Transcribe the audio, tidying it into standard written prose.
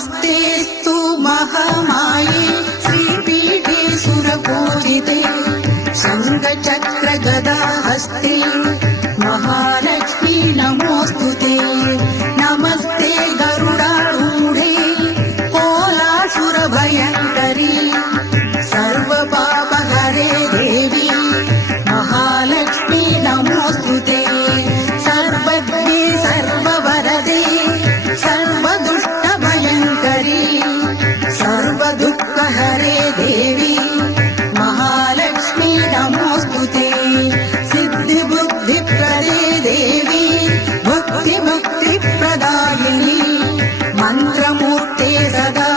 नमस्तेऽस्तु महामाये श्रीपीठे सुरपूजिते शङ्खचक्र गदाहस्ते महालक्ष्मी नमोऽस्तुते। नमस्ते गरुडारूढे कोलासुरभयङ्करी सर्वपापहरे देवी महालक्ष्मी नमोऽस्तुते। सर्वज्ञे सर्ववरदे सर्वदुष्टभयङ्करी सर्वदुःखहरे देवी महालक्ष्मी नमोऽस्तुते। सिद्धिबुद्धिप्रदे देवी भक्तिमुक्तिप्रदायिनी मन्त्रमूर्ते सदा